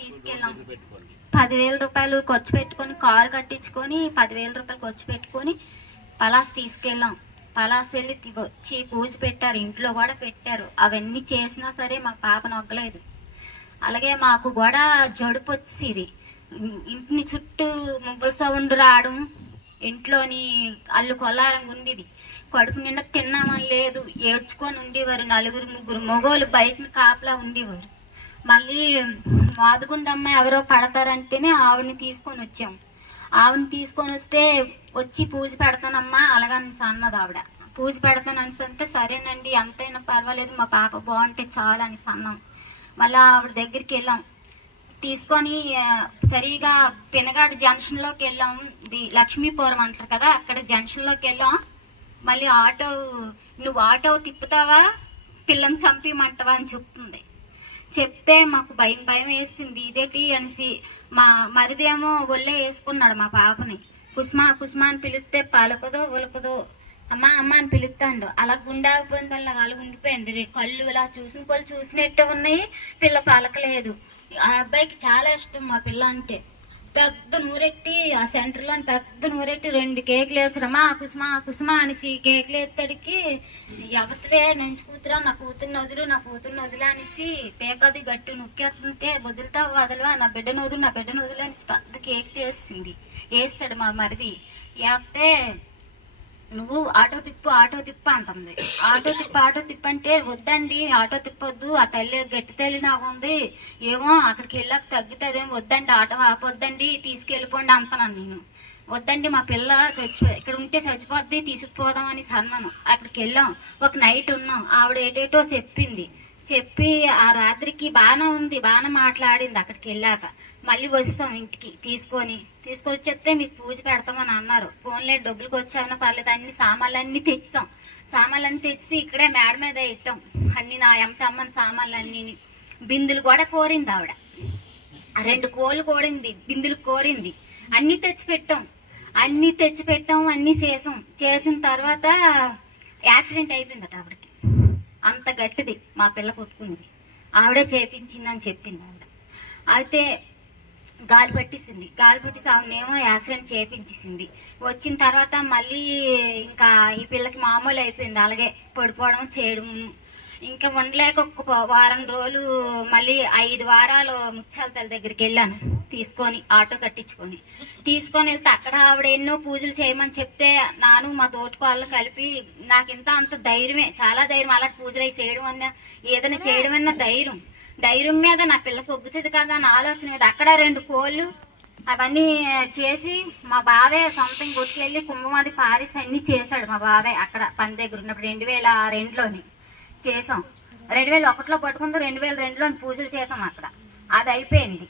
తీసుకెళ్ళాం. 10,000 రూపాయలు ఖర్చు పెట్టుకొని కారు కట్టించుకొని 10,000 రూపాయలు ఖర్చు పెట్టుకొని పలాస్ తీసుకెళ్ళాం. పలాస్ వెళ్ళి వచ్చి పూజ పెట్టారు, ఇంట్లో కూడా పెట్టారు. అవన్నీ చేసినా సరే మా పాప నొగ్గలేదు. అలాగే మాకు కూడా జడుపు వచ్చేది. ఇంటిని చుట్టూ ముగ్గుల సౌండ్ రావడం, ఇంట్లోని అల్లు కొల్లారంగా ఉండేది. కడుపు నిండా తిన్నామని లేదు, ఏడ్చుకొని ఉండేవారు. 4-3 మగోళ్ళు బయట కాపలా ఉండేవారు. మళ్ళీ మాదుగుండమ్మ ఎవరో పడతారంటేనే ఆవిడని తీసుకొని వచ్చాం. ఆవిడని తీసుకొని వస్తే వచ్చి పూజ పెడతానమ్మా అలాగని అన్నది ఆవిడ. పూజ పెడతాను అనేసి అంటే సరేనండి ఎంతైనా పర్వాలేదు మా పాప బాగుంటే చాలు అని అన్నాం. మళ్ళీ ఆవిడ దగ్గరికి వెళ్ళాం. తీసుకొని సరిగా పెనగాడు జంక్షన్లోకి వెళ్ళాం. ఇది లక్ష్మీపురం అంటారు కదా, అక్కడ జంక్షన్లోకి వెళ్ళాం. మళ్ళీ నువ్వు ఆటో తిప్పుతావా పిల్లని చంపిమంటావా అని చెప్తుంది. చెప్తే మాకు భయం వేసింది. ఇదేటి అనేసి మా మరిదేమో ఒళ్ళే వేసుకున్నాడు మా పాపని. కుస్మా అని పిలిస్తే పలకదో ఒలకదో, అమ్మా అని పిలుస్తాడు. అలా గుండాగిపోయింది, అలా ఉండిపోయింది. కళ్ళు ఇలా చూసిన కొలు చూసినట్టే ఉన్నాయి, పిల్ల పలకలేదు. ఆ అబ్బాయికి చాలా ఇష్టం మా పిల్ల అంటే. పెద్ద నూరెట్టి ఆ సెంటర్లో పెద్ద నూరెట్టి 2 కేకులు వేసారమ్మా కుసుమా అనేసి కేకులు ఎత్తడికి ఎవరివే నెంచు కూతురా నా కూతుర్ని వదిలే అనేసి పేకది గట్టి నొక్కేస్తుంటే వదులుతా వదలవా నా బిడ్డను వదిలే అనేసి పెద్ద కేక్ వేస్తాడు మా మరిది. వేస్తే నువ్వు ఆటో తిప్పు అంటుంది. ఆటో తిప్పు అంటే వద్దండి ఆటో తిప్పొద్దు, ఆ తల్లి గట్టి తల్లి నాకుంది, ఏమో అక్కడికి వెళ్ళాక తగ్గుతుందేమో, వద్దండి ఆటో ఆపొద్దండి తీసుకెళ్ళిపోండి అంటున్నాను నేను. వద్దండి మా పిల్ల ఇక్కడ ఉంటే చచ్చిపోద్ది తీసుకుపోదాం అని అన్నాను. అక్కడికి వెళ్ళాం. ఒక నైట్ ఉన్నాం. ఆవిడ ఏటేటో చెప్పి ఆ రాత్రికి బాగానే మాట్లాడింది. అక్కడికి వెళ్ళాక మళ్ళీ వస్తాం ఇంటికి తీసుకొచ్చేస్తే మీకు పూజ పెడతామని అన్నారు. ఫోన్లే డబ్బులకి వచ్చామన్నా పర్లేదు, అన్ని సామాన్లన్నీ తెచ్చి ఇక్కడే మేడ మీద ఇట్టాం. అన్ని నా అమ్మని సామాన్లన్నీ. బిందులు కూడా కోరింది ఆవిడ. 2 కోళ్ళు కోరింది, బిందులు కోరింది. అన్ని తెచ్చి పెట్టాం అన్ని చేసిన తర్వాత యాక్సిడెంట్ అయిపోయిందట ఆవిడకి. అంత గట్టిది మా పిల్ల కొట్టుకుంది. ఆవిడే చేపించిందని చెప్పింది ఆవిడ. అయితే గాలి పట్టేసి ఆవిడనేమో యాక్సిడెంట్ చేపించేసింది. వచ్చిన తర్వాత మళ్ళీ ఇంకా ఈ పిల్లకి మామూలు అయిపోయింది. అలాగే పడిపోవడం చేయడం. ఇంకా ఉండలేక ఒక వారం రోజులు మళ్ళీ 5 వారాలు ముత్యాల తల్లి దగ్గరికి వెళ్ళాను తీసుకొని, ఆటో కట్టించుకొని వెళ్తే అక్కడ ఆవిడ ఎన్నో పూజలు చేయమని చెప్తే నాను మా తోటి వాళ్ళు కలిపి నాకింత అంత ధైర్యమే, చాలా ధైర్యం. అలాంటి పూజలు అవి చేయడం అన్నా ఏదైనా చేయడం అన్నా ధైర్యం మీద నా పిల్ల పొగ్గుతుంది కదా అని ఆలోచన మీద అక్కడ 2 కోళ్ళు అవన్నీ చేసి మా బావే సొంతం కొట్టుకెళ్ళి కుంభమాది పారిస్ అన్ని చేశాడు మా బావే. అక్కడ పని దగ్గర ఉన్నప్పుడు 2002లోని చేసాం. 2001లో పట్టుకుంది, 2002లో పూజలు చేసాం అక్కడ. అది అయిపోయింది.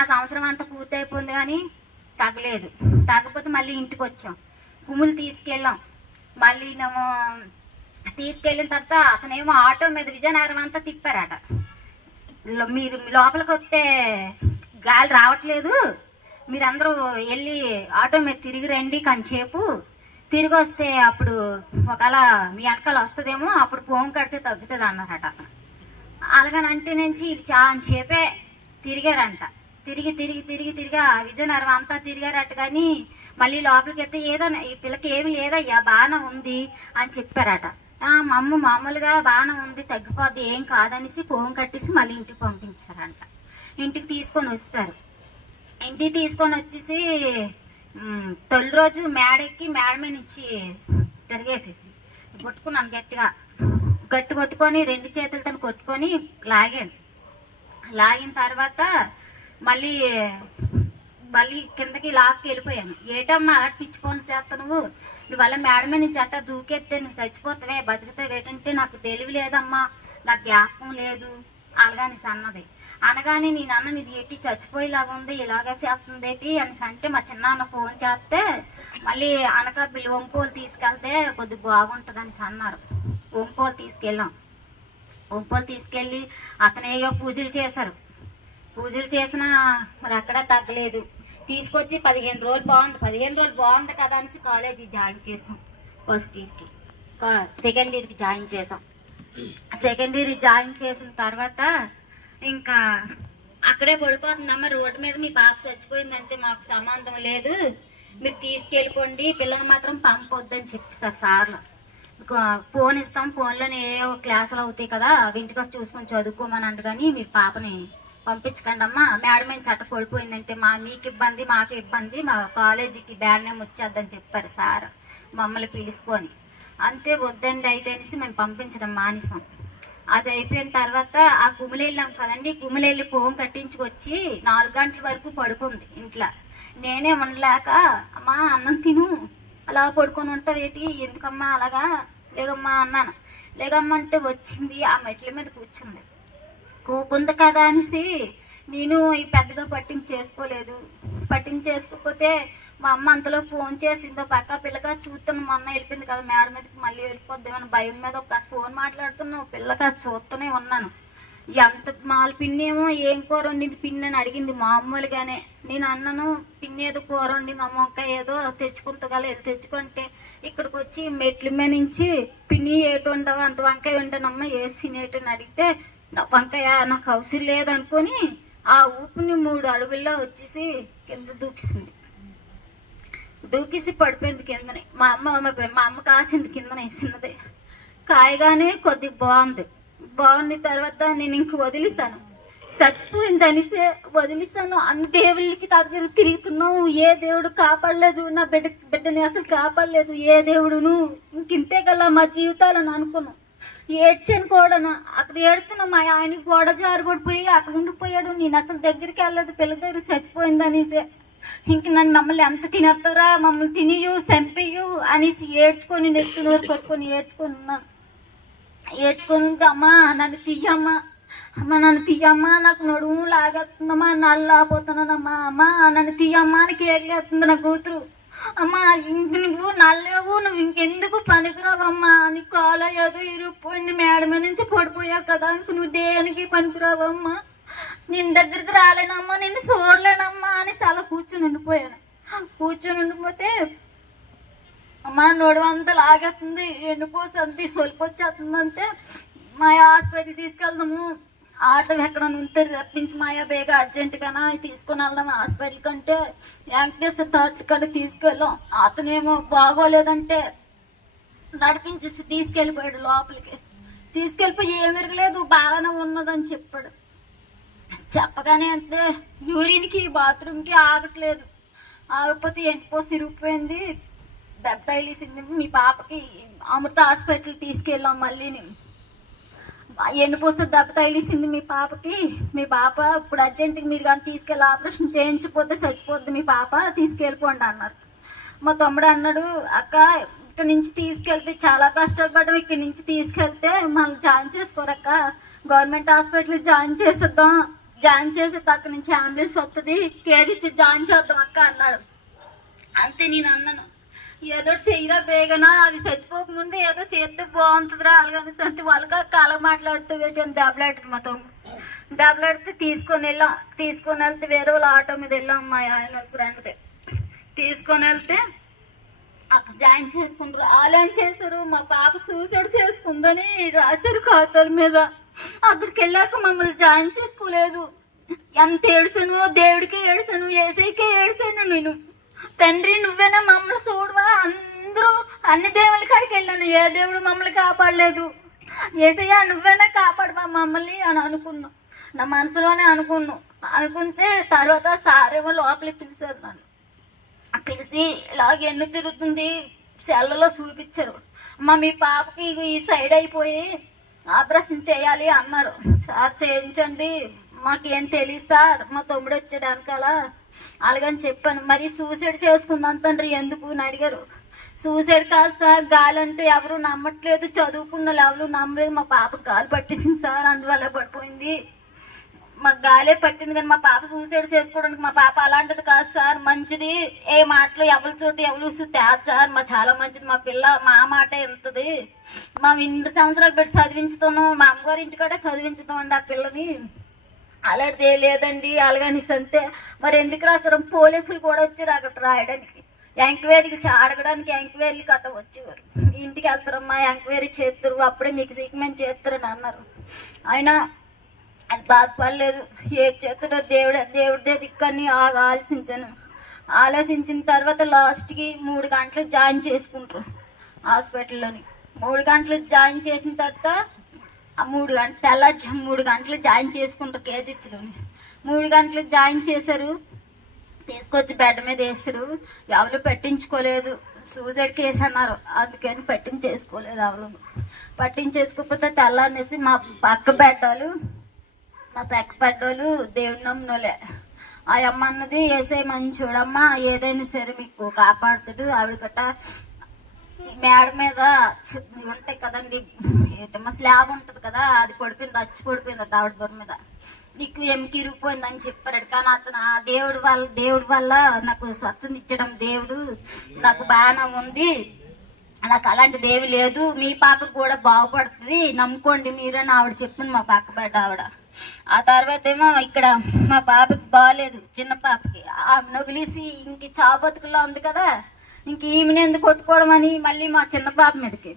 ఆ సంవత్సరం అంతా పూర్తి అయిపోయింది కానీ తగ్గపోతే మళ్ళీ ఇంటికి వచ్చాం. కుమ్ములు తీసుకెళ్ళాం. మళ్ళీ తీసుకెళ్ళిన తర్వాత అతనేమో ఆటో మీద విజయనగరం అంతా తిప్పారట. మీరు లోపలికి వస్తే గాలి రావట్లేదు, మీరందరూ వెళ్ళి ఆటో మీద తిరిగి రండి, కొంచెంసేపు తిరిగి వస్తే అప్పుడు ఒకవేళ మీ వెనకాల వస్తుందేమో, అప్పుడు ఫోన్ కడితే తగ్గుతుంది అన్నారట. అలాగనంటే నుంచి చాలా సేపే తిరిగారంట. తిరిగి విజయనగరం అంతా తిరిగారట. కానీ మళ్ళీ లోపలికి వెళ్తే ఏదో ఈ పిల్లకి ఏమి లేదయ్యా బాగానే ఉంది అని చెప్పారట. మామూలుగా బాగానే ఉంది తగ్గిపోద్ది ఏం కాదనేసి ఫోన్ కట్టేసి మళ్ళీ ఇంటికి పంపించారంట. ఇంటికి తీసుకొని వస్తారు. ఇంటికి తీసుకొని వచ్చేసి తొలి రోజు మేడ మీద నుంచి తిరిగేసేసి కొట్టుకున్నాను గట్టి కొట్టుకొని 2 చేతులతో కొట్టుకొని లాగిన తర్వాత మళ్ళీ కిందకి లాక్కి వెళ్ళిపోయాను. ఏటమ్మా అలా పిచ్చుకొని చేస్తా నువ్వు వల్ల మేడ మీద నుంచి అట్టా దూకెత్తే నువ్వు చచ్చిపోతావే బతుకుతావు ఏంటంటే నాకు తెలివి లేదమ్మా, నాకు జ్ఞాపకం లేదు అలాగని అన్నది. అనగానే నేను అన్న నీది ఏంటి చచ్చిపోయేలాగా ఉంది ఇలాగే చేస్తుంది ఏంటి అని అంటే మా చిన్నాన్న ఫోన్ చేస్తే మళ్ళీ అనకాపల్లి ఒంగోలు తీసుకెళ్తే కొద్దిగా బాగుంటుంది అని అన్నారు. ఒంగోలు తీసుకెళ్ళి అతనేయో పూజలు చేశారు. పూజలు చేసినా మరి అక్కడ తగ్గలేదు. తీసుకొచ్చి 15 రోజులు బాగుంది కదా అనేసి కాలేజీ జాయిన్ చేసాం. ఫస్ట్ ఇయర్కి సెకండ్ ఇయర్కి జాయిన్ చేసాం. సెకండ్ ఇయర్ జాయిన్ చేసిన తర్వాత ఇంకా అక్కడే పడిపోతుందమ్మా, రోడ్డు మీద మీ పాప చచ్చిపోయిందంటే మాకు సంబంధం లేదు, మీరు తీసుకెళ్ళిపోండి, పిల్లలు మాత్రం పంపొద్దని చెప్పారు సార్లు. ఫోన్ ఇస్తాం, ఫోన్లోనే ఏ క్లాసులు అవుతాయి కదా, ఇంటికి చూసుకొని చదువుకోమని అంట, కానీ మీ పాపని పంపించకండి అమ్మా, మేడం ఏం చట్ట పడిపోయిందంటే మీకు ఇబ్బంది మాకు ఇబ్బంది, మా కాలేజీకి బ్యాడ్ నేమ్ వచ్చేద్దని చెప్పారు సార్ మమ్మల్ని పిలుచుకొని. అంతే వద్దండి అయితే అనేసి మేము పంపించడం మానేసాం. అది అయిపోయిన తర్వాత ఆ గుమిలి వెళ్ళాం కదండి, గుమిలి వెళ్ళి ఫోన్ కట్టించుకొచ్చి 4 గంటల వరకు పడుకుంది ఇంట్లో. నేనే ఉండలేక అమ్మా అన్నం తిను, అలా పడుకొని ఉంటావు ఏంటి, ఎందుకమ్మా అలాగా, లేగమ్మా అన్నాను. లేగమ్మా అంటే వచ్చింది, ఆ మెట్ల మీద కూర్చుంది. కూకుంది కదా అనేసి నేను ఈ పెద్దగా పట్టించేసుకోకపోతే మా అమ్మ అంతలో ఫోన్ చేసిందో పక్క పిల్లగా చూస్తాను, మొన్న వెళ్ళిపోయింది కదా మేడం మీదకి, మళ్ళీ వెళ్ళిపోద్దామని భయం మీద ఒక ఫోన్ మాట్లాడుతున్నావు, పిల్లగా చూస్తూనే ఉన్నాను. ఎంత మాల పిన్ని ఏమో ఏం కూర వండింది పిన్ని అని అడిగింది మామూలుగానే. నేను అన్నాను పిన్ని ఏదో కూర వండింది, అమ్మ వంకాయ ఏదో తెచ్చుకుంటా కదా, వెళ్ళి తెచ్చుకుంటే ఇక్కడికి వచ్చి మెట్ల మీద నుంచి పిన్ని ఏటు ఉండవు, అంత వంకాయ ఉంటానమ్మా వేసి నేటని అడిగితే, వంకాయ నాకు అవసరం లేదనుకొని ఆ ఊపిని 3 అడుగుల్లో వచ్చేసి కింద దూకేసి పడిపోయింది కిందనే. మా అమ్మ కాసింది కిందనే చిన్నది, కాయగానే కొద్దిగా బాగుంది. తర్వాత నేను ఇంక వదిలేసాను, చచ్చిపోయింది అనేసి వదిలేసాను. అన్ని దేవుళ్ళకి దగ్గర తిరుగుతున్నావు, ఏ దేవుడు కాపాడలేదు, నా బిడ్డని అసలు కాపాడలేదు ఏ దేవుడును, ఇంకింతే కదా మా జీవితాలని అనుకున్నాను. ఏడ్చాను కూడా, అక్కడ ఏడుతున్నా మా ఆయన గోడ జారిపడిపోయి అక్కడ ఉండిపోయాడు, నేను అసలు దగ్గరికి వెళ్ళలేదు, పిల్ల దగ్గర చచ్చిపోయింది అనేసి. ఇంక నన్ను మమ్మల్ని ఎంత తినేస్తారా, మమ్మల్ని తినియు చంపేయు అనేసి ఏడ్చుకొని నెత్తున వరకు కొట్టుకొని ఏడ్చుకొని అమ్మా నన్ను తీయమ్మా, నాకు నడుము లాగేస్తుందమ్మా, నల్లాపోతున్నానమ్మా, అమ్మా నన్ను తీయమ్మా అని కేకలేస్తుంది నా కూతురు. అమ్మా ఇంక నువ్వు నల్లేవు, నువ్వు ఇంకెందుకు పనికిరావమ్మా, నీ కాలు ఏదో ఇరిగిపోయింది, మేడమే నుంచి పడిపోయావు కదా, ఇంక నువ్వు దేనికి పనికిరావమ్మా, నేను దగ్గరికి రాలేనమ్మా, నిన్ను చూడలేనమ్మా అని చాలా కూర్చొని ఉండిపోతే అమ్మా నడుము అంతా లాగేస్తుంది, ఎండిపోతుంది, సొలిపొచ్చేస్తుందంటే మాయా హాస్పిటల్కి తీసుకెళ్దాము, ఆటో ఎక్కడ ఉంటే రప్పించి మాయా బేగా అర్జెంటుగానా తీసుకొని వెళ్దాం హాస్పిటల్కి అంటే వెంకటేశ్వర థర్డ్ కాడ తీసుకెళ్ళాం. అతనేమో బాగోలేదంటే నడిపించేసి తీసుకెళ్ళిపోయాడు లోపలికి. తీసుకెళ్ళిపోయి ఏమి ఎరగలేదు, బాగానే ఉన్నదని చెప్పాడు. చెప్పగానే అంతే యూరిన్కి బాత్రూమ్కి ఆగట్లేదు, ఆగకపోతే ఎండిపోసి ఇరిగిపోయింది, దెబ్బ తగిలేసింది. మీ పాపకి అమృత హాస్పిటల్ తీసుకెళ్ళాం, మళ్ళీ ఎండిపోస్తే దెబ్బ తగిలేసింది మీ పాపకి, మీ పాప ఇప్పుడు అర్జెంటుగా మీరు కానీ తీసుకెళ్ళి ఆపరేషన్ చేయించిపోతే చచ్చిపోద్ది మీ పాప, తీసుకెళ్ళిపోండి అన్నారు. మా తమ్ముడు అన్నాడు, అక్క ఇక్కడ నుంచి తీసుకెళ్తే చాలా కష్టపడ్డాం, ఇక్కడి నుంచి తీసుకెళ్తే మళ్ళీ జాయిన్ చేసుకోరక్క, గవర్నమెంట్ హాస్పిటల్ జాయిన్ చేసేద్దాం, జాయిన్ చేసేది అక్కడి నుంచి అంబులెన్స్ వస్తుంది, కేజీ ఇచ్చి జాయిన్ చేద్దాం అక్క అన్నాడు. అంతే నేను అన్నాను ఏదో చెయ్యరా బేగనా, అది చచ్చిపోకముందే ఏదో చేస్తే బాగుంటుందిరా అలాగని సంతి వాళ్ళగా కాల మాట్లాడుతూ దెబ్బలాడుతుంది. మా తమ్ముడు దెబ్బలాడితే తీసుకొని వెళ్తే వేరే వాళ్ళ ఆటో మీద వెళ్ళాం, మా ఆయన ఫ్రెండ్కి తీసుకొని వెళ్తే అక్కడ జాయిన్ చేసుకుంటారు. వాళ్ళు ఏం చేస్తారు, మా పాప సూసైడ్ చేసుకుందని రాశారు ఖాతాల మీద. అక్కడికి వెళ్ళాక మమ్మల్ని జాయిన్ చేసుకోలేదు. ఎంత ఏడ్చాను, దేవుడికి ఏడ్చాను, ఏసైకే ఏడ్చాను. నేను తండ్రి నువ్వేనా మమ్మల్ని చూడవా, అందరూ అన్ని దేవుళ్ళ కాడికి వెళ్ళాను, ఏ దేవుడు మమ్మల్ని కాపాడలేదు, ఏసయ్యా నువ్వేనా కాపాడవా మమ్మల్ని అని అనుకున్నాం, నా మనసులోనే అనుకుంటే తర్వాత సారేమో లోపలికి పిలిచారు. నన్ను పిలిచి ఇలాగ ఎన్ను తిరుగుతుంది సెల్లలో చూపించారు. అమ్మ మీ పాపకి ఈ సైడ్ అయిపోయి ఆపరేషన్ చేయాలి అన్నారు. సార్ చేయించండి, మాకేం తెలియదు సార్, మా తమ్ముడు వచ్చేదానికి అలా అలాగని చెప్పాను. మరి సూసైడ్ చేసుకుందాం తండ్రి ఎందుకు అని అడిగారు. సూసైడ్ కాదు సార్, గాలి అంటే ఎవరు నమ్మట్లేదు, చదువుకున్న ఎవరు నమ్మలేదు, మా పాప గాలి పట్టేసింది సార్, అందువల్ల పడిపోయింది, మాకు గాలే పట్టింది కానీ మా పాప సూసైడ్ చేసుకోవడానికి మా పాప అలాంటిది కాదు సార్, మంచిది, ఏ మాటలు ఎవరి చోటు ఎవరు తేదు సార్, మా చాలా మంచిది, మా పిల్ల మా మాట ఎంతది, మా 2 సంవత్సరాలు పెట్టి చదివించుతాను, మా అమ్మగారి ఇంటికాడే చదివించుతామండి ఆ పిల్లని, అలాంటిది ఏ లేదండి అలాగనిసి అంతే. మరి ఎందుకు రాసారు, పోలీసులు కూడా వచ్చారు అక్కడ రాయడానికి, ఎంక్వైరీకి అడగడానికి ఎంక్వైరీలు కట్ట వచ్చేవారు, ఇంటికి వెళ్తారమ్మా ఎంక్వైరీ చేస్తారు, అప్పుడే మీకు ట్రీట్మెంట్ చేస్తారని అన్నారు. అయినా అది బాధపడలేదు. ఏ చేతుడో దేవుడిదే దిక్కని ఆలోచించిన తర్వాత లాస్ట్కి 3 గంటలు జాయిన్ చేసుకుంటారు హాస్పిటల్లోని. 3 గంటలు జాయిన్ చేసిన తర్వాత ఆ 3 గంటలు జాయిన్ చేసుకుంటారు కేజీహెచ్లోని. 3 గంటలు జాయిన్ చేశారు, తీసుకొచ్చి బెడ్ మీద వేస్తారు. ఎవరు పెట్టించుకోలేదు, సూసైడ్ కేసు అన్నారు, అందుకని పట్టించేసుకోలేదు. ఎవరు పట్టించేసుకోకపోతే తెల్లారనేసి మా పక్క పెట్టోళ్ళు దేవుడి నమ్మునోలే. ఆ అమ్మ అన్నది ఏసై మంచోడమ్మా, ఏదైనా సరే మీకు కాపాడుతాడు. ఆవిడ గట్ట మేడ మీద ఉంటాయి కదండి, ఏంటమ్మా స్లాబ్ ఉంటుంది కదా, అది పడిపోయింది ఆవిడ దొర మీద. నీకు ఎమికి ఇరిగిపోయిందని చెప్పాడు. కానీ అతను ఆ దేవుడి వల్ల నాకు స్వచ్ఛత ఇచ్చడం, దేవుడు నాకు బాగానే ఉంది, నాకు అలాంటి దేవి లేదు, మీ పాపకు కూడా బాగుపడుతుంది, నమ్ముకోండి మీరని ఆవిడ చెప్పింది మా పక్క బెడ్డ ఆవిడ. ఆ తర్వాత ఏమో ఇక్కడ మా పాపకి బాగాలేదు, చిన్న పాపకి. ఆమె నొగిలేసి ఇంక చాబతుకులా ఉంది కదా, ఇంక ఈమెను ఎందుకు కొట్టుకోవడం అని మళ్ళీ మా చిన్న పాప మీదకి,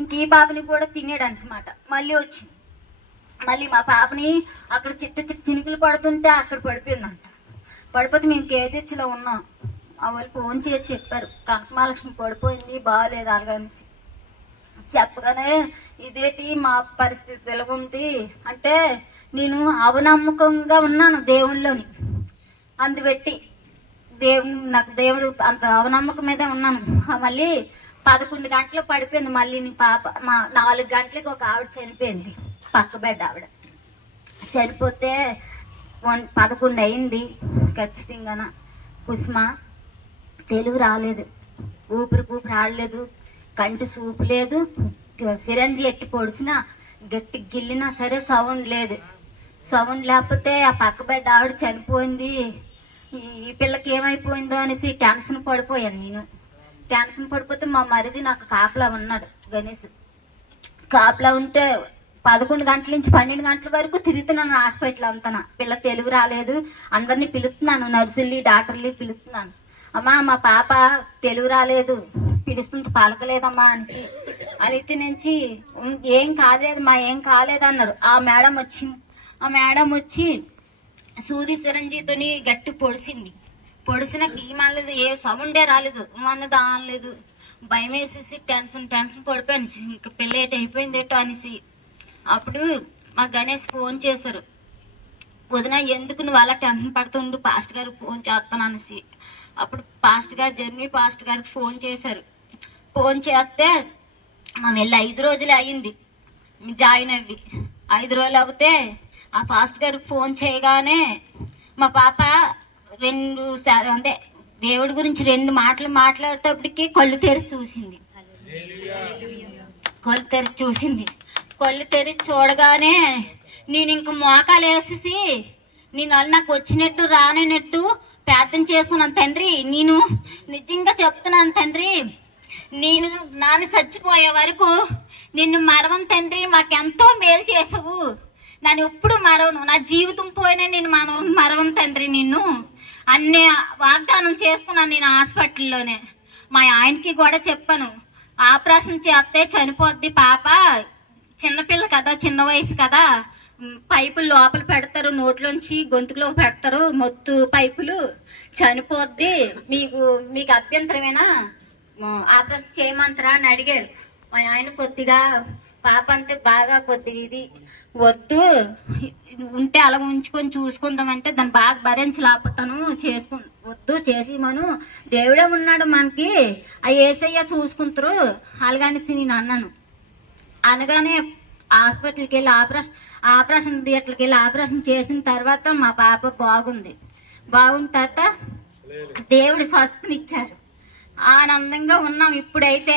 ఇంక ఈ పాపని కూడా తినేయడానికి మాట మళ్ళీ వచ్చింది. మళ్ళీ మా పాపని అక్కడ చిట్ట చినుకులు పడుతుంటే అక్కడ పడిపోయిందంట. పడిపోతే మేము కేజీహెచ్లో ఉన్నాం. ఆ వాళ్ళు ఫోన్ చేసి చెప్పారు, కనకమహాలక్ష్మి పడిపోయింది, బాగాలేదు అలాగనేసి. చెప్పగానే ఇదేంటి మా పరిస్థితి ఎలాగుంది అంటే, నేను అవనమ్మకంగా ఉన్నాను దేవుళ్ళలోని, అందుబెట్టి నాకు దేవుడు అంత అవనమ్మకం మీదే ఉన్నాను. మళ్ళీ 11 గంటలు పడిపోయింది. మళ్ళీ నీ పాప 4 గంటలకి ఒక ఆవిడ చనిపోయింది, పక్క బెడ్ ఆవిడ చనిపోతే 11 అయింది ఖచ్చితంగా. కుసుమ తెలుగు రాలేదు, ఊపిరి ఆడలేదు, కంటి చూపు లేదు, సిరంజి ఎట్టి పొడిచినా గట్టి గిల్లినా సరే సౌండ్ లేదు. సౌండ్ లేకపోతే ఆ పక్క బెడ్ ఆవిడ చనిపోయింది, ఈ పిల్లకి ఏమైపోయిందో అనేసి టెన్షన్ పడిపోయాను నేను. టెన్షన్ పడిపోతే మా మరిది నాకు కాపలా ఉన్నాడు, గణేష్ కాపలా ఉంటే 11 గంటల నుంచి 12 గంటల వరకు తిరుగుతున్నాను హాస్పిటల్ అంతా. పిల్ల తెలుగు రాలేదు, అందరినీ పిలుస్తున్నాను, నర్సుల్ని డాక్టర్ని పిలుస్తున్నాను. అమ్మా మా పాప తెలుగు రాలేదు, పిలుస్తుంది పలకలేదమ్మా అనేసి. అయితే నుంచి ఏం కాలేదన్నారు. ఆ మేడం వచ్చి సూది సిరంజితోని గట్టి పొడిసిన గీమలేదు, ఏ సౌండే రాలేదు, అన్నది ఆనలేదు. భయం వేసేసి టెన్షన్ పడిపోయాను, ఇంకా పెళ్ళి అయిపోయిందేటో అనేసి. అప్పుడు మా గణేష్ ఫోన్ చేశారు, వదిన ఎందుకు నువ్వు అలా టెన్షన్ పడుతుండు, పాస్టర్ గారికి ఫోన్ చేస్తాను అనేసి. అప్పుడు జర్నీ పాస్టర్ గారికి ఫోన్ చేశారు. ఫోన్ చేస్తే మనం వెళ్ళి 5 రోజులే అయ్యింది జాయిన్ అవ్వి. 5 రోజులు అవుతే ఆ పాస్టర్ గారికి ఫోన్ చేయగానే మా పాప దేవుడి గురించి 2 మాటలు మాట్లాడేటప్పటికి కళ్ళు తెరిచి చూడగానే నేను ఇంక మోకాలు వేసేసి నాకు వచ్చినట్టు రానట్టు ప్రార్థన చేసుకున్నాను. తండ్రి నేను నిజంగా చెప్తున్నాను తండ్రి, నేను నాన్న చచ్చిపోయే వరకు నిన్ను మరవం తండ్రి, మాకెంతో మేలు చేసావు, నన్ను ఎప్పుడు మరవను, నా జీవితం పోయినా నేను మరవం తండ్రి, నిన్ను అన్నీ వాగ్దానం చేసుకున్నాను నేను హాస్పిటల్లోనే. మా ఆయనకి కూడా చెప్పాను, ఆపరేషన్ చేస్తే చనిపోద్ది పాప, చిన్నపిల్ల కదా, చిన్న వయసు కదా, పైపులు లోపల పెడతారు, నోట్లోంచి గొంతుకులో పెడతారు, మొత్తు పైపులు, చనిపోద్ది, మీకు అభ్యంతరమేనా, ఆపరేషన్ చేయమంటారా అని అడిగారు. మా ఆయన కొద్దిగా పాప అంతే బాగా కొద్దిగా ఇది వద్దు, ఉంటే అలా ఉంచుకొని చూసుకుందామంటే దాన్ని బాగా భరించలేకపోతాను, వద్దు చేసిమను, దేవుడే ఉన్నాడు మనకి, ఆ యేసయ్య చూసుకుంటారు అలాగనేసి నేను అన్నాను. అనగానే హాస్పిటల్కి వెళ్ళి ఆపరేషన్ థియేటర్కి వెళ్ళి ఆపరేషన్ చేసిన తర్వాత మా పాప బాగున్న తర్వాత దేవుడి స్వస్థనిచ్చారు, ఆనందంగా ఉన్నాం. ఇప్పుడైతే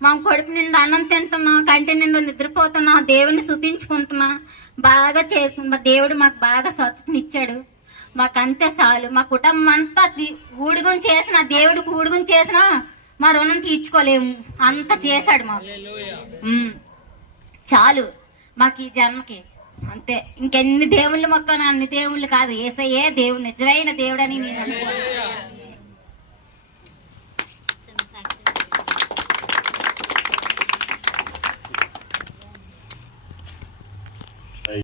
మా కడుపు నిండా అన్నం తింటున్నాం, కంటి నిండా నిద్రపోతున్నాం, దేవుడిని స్తుతించుకుంటున్నాం, బాగా చేస్తున్నాం. దేవుడు మాకు బాగా స్వస్థనిచ్చాడు, మాకు అంతే చాలు. మా కుటుంబం అంతా ఊడుగుని చేసిన దేవుడికి ఊడుగుని చేసినా మా రుణం తీర్చుకోలేము, అంత చేశాడు మాకు, చాలు మాకు ఈ జన్మకి, అంతే. ఇంకెన్ని దేవుళ్ళు మొక్కను అన్ని దేవుళ్ళు కాదు, యేసయ్యే దేవుడు, నిజమైన దేవుడని నేను అనుకోను.